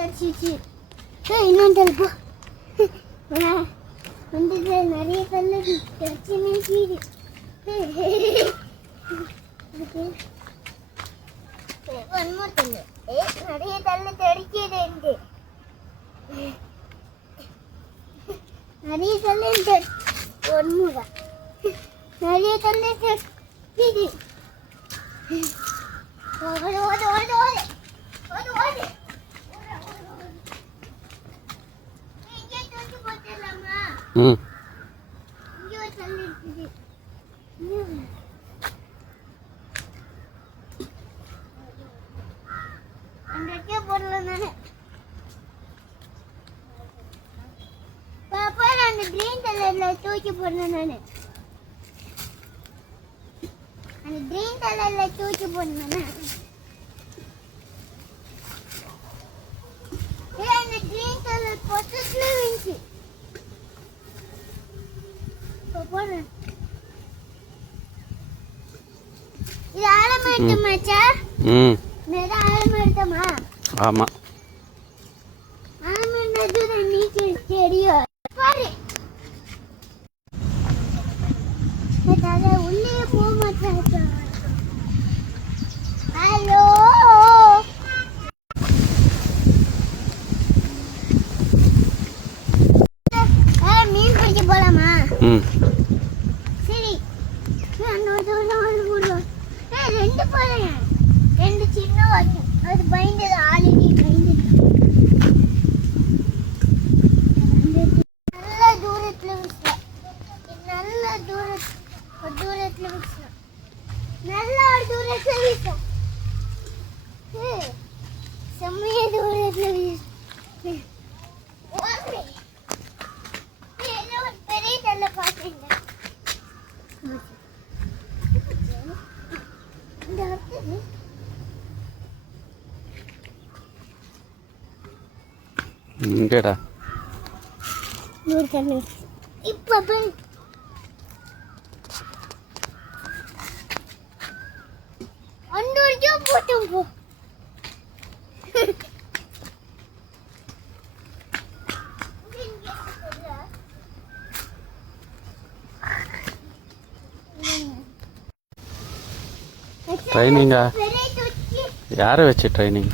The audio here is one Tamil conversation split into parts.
இன்னொன்று வந்து நிறைய கல்லு பிரச்சனை கீடு நிறைய கல்லு தெரிக்கிறது நிறைய கல்லு ஒன்றுடா நிறைய கல்லு தெரிக்கிறது ஓடு ஓடு ஓடு ஓடு ஓடு ஓடு பாப்பா நான் கிரீன் கலர்ல தூக்கி போடுறேன் நானு அந்த கிரீன் கலர்ல தூக்கி போடுறேன் அந்த கிரீன் கலர் பொட்டஸ்ல விஞ்சி போடுறேன் இது ஆலமரத்துமாச்சா மேல ஆலமரத்துமா ஆமா ஆலமரத்து நீக்கு தெரியும் பாரு அத உள்ளே போக மாட்டாங்க ஹலோ மீன் பிடிக்க போலாமா சரி ரெண்டு போறேன் ரெண்டு சின்ன வாட்டும் அது பயந்தது ஆல்ரெடி பயந்து நல்ல தூரத்துல விசலாம் நல்ல தூரத்துல விசலாம் நல்ல தூரத்துல விசலாம் செம்மைய தூரத்துல விசலாம் பெரிய தள்ள பாக்குறீங்க இங்கடா இப்ப போட்டும் போ ட்ரைனிங்கா யாரை வச்சு ட்ரைனிங்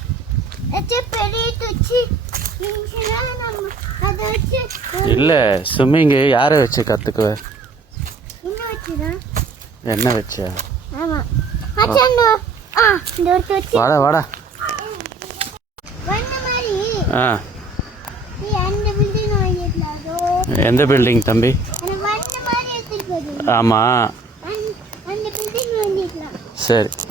இல்ல ஸ்விம்மிங் யாரை வச்சு கத்துக்குவ என்ன வச்சா வாடா வாடா எந்த பில்டிங் தம்பி ஆமா சரி